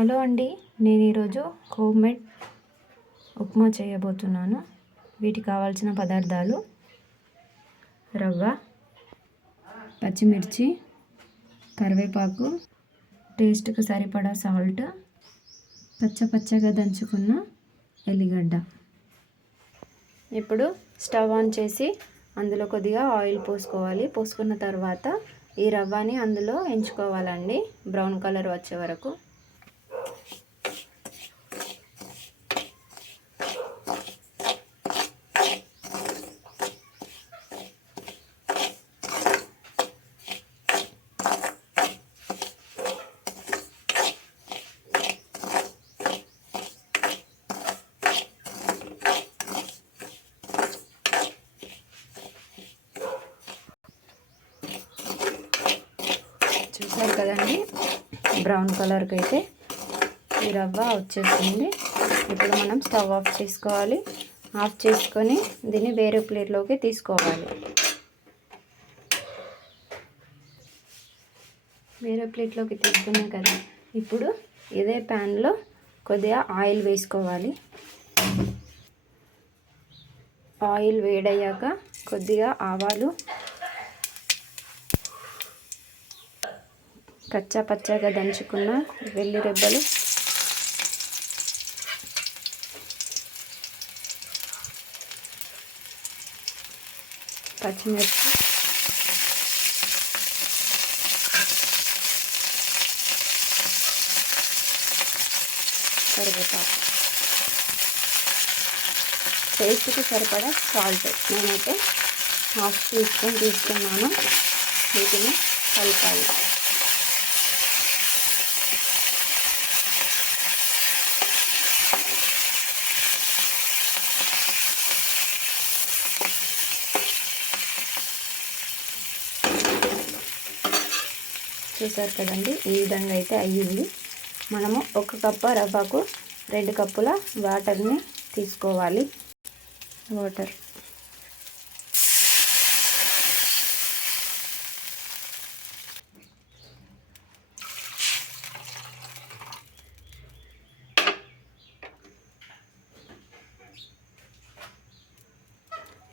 Hello అండి, నేను ఈరోజు హోమ్మేడ్ ఉప్మా చేయబోతున్నాను. వీటికి కావాల్సిన పదార్థాలు: రవ్వ, పచ్చిమిర్చి, కరివేపాకు, టేస్ట్కి సరిపడా సాల్ట్, పచ్చగా దంచుకున్న ఎల్లిగడ్డ. ఇప్పుడు స్టవ్ ఆన్ చేసి అందులో కొద్దిగా ఆయిల్ పోసుకోవాలి. పోసుకున్న తర్వాత ఈ రవ్వని అందులో ఎంచుకోవాలండి, బ్రౌన్ కలర్ వచ్చే వరకు. చూసారు కదండి, బ్రౌన్ కలర్కి అయితే ఈ రవ్వ వచ్చేసింది. ఇప్పుడు మనం స్టవ్ ఆఫ్ చేసుకోవాలి. ఆఫ్ చేసుకొని దీన్ని వేరే ప్లేట్లోకి తీసుకోవాలి. వేరే ప్లేట్లోకి తీసుకున్నాం కదా, ఇప్పుడు ఇదే ప్యాన్లో కొద్దిగా ఆయిల్ వేసుకోవాలి. ఆయిల్ వేడయ్యాక కొద్దిగా ఆవాలు, పచ్చగా దంచుకున్న వెల్లుల్లి రెబ్బలు, పచ్చిమిర్చి, కరివేపాకు, టేస్ట్కి సరిపడా సాల్ట్. నేనైతే హాఫ్ టీ స్పూన్ తీసుకున్నాను. వీటిని కలపాలి. చూసారు కదండి, ఈ విధంగా అయితే అయ్యింది. మనము 1 కప్పు రవ్వకు 2 కప్పుల వాటర్ని తీసుకోవాలి. వాటర్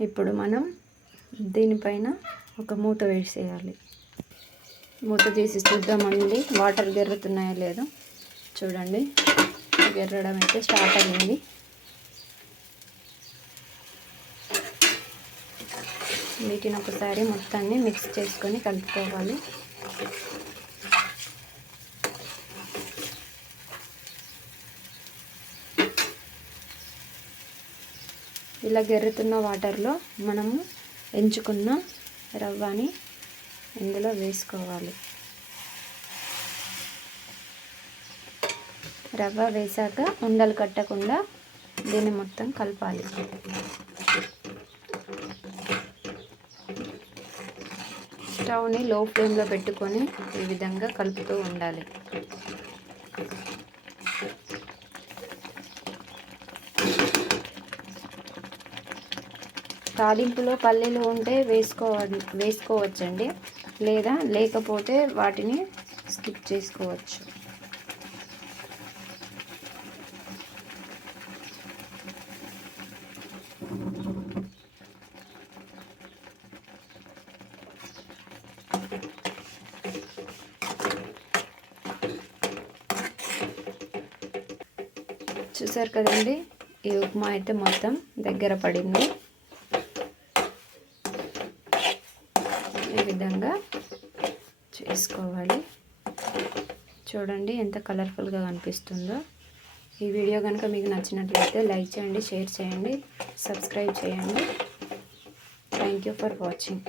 ఇప్పుడు మనం దీనిపైన ఒక మూత వేసేయాలి. మూత తీసి చూద్దామండి, వాటర్ గెర్రుతున్నాయో లేదో. చూడండి, గెర్రడం అయితే స్టార్ట్ అయ్యింది. వీటిని ఒకసారి మొత్తాన్ని మిక్స్ చేసుకొని కలుపుకోవాలి. ఇలా గెర్రుతున్న వాటర్లో మనము ఎంచుకున్న రవ్వని ఇందులో వేసుకోవాలి. రవ్వ వేసాక ఉండలు కట్టకుండా దీన్ని మొత్తం కలపాలి. స్టవ్ని లో ఫ్లేమ్లో పెట్టుకొని ఈ విధంగా కలుపుతూ ఉండాలి. తాలింపులో పల్లీలు ఉంటే వేసుకోవచ్చండి, లేదా లేకపోతే వాటిని స్కిప్ చేసుకోవచ్చు. చూసారు కదండి, ఈ ఉప్మా అయితే మొత్తం దగ్గర పడింది. ఈ విధంగా చేసుకోవాలి. చూడండి ఎంత కలర్ఫుల్గా కనిపిస్తుందో. ఈ వీడియో కనుక మీకు నచ్చినట్లయితే లైక్ చేయండి, షేర్ చేయండి, సబ్స్క్రైబ్ చేయండి. Thank you for watching.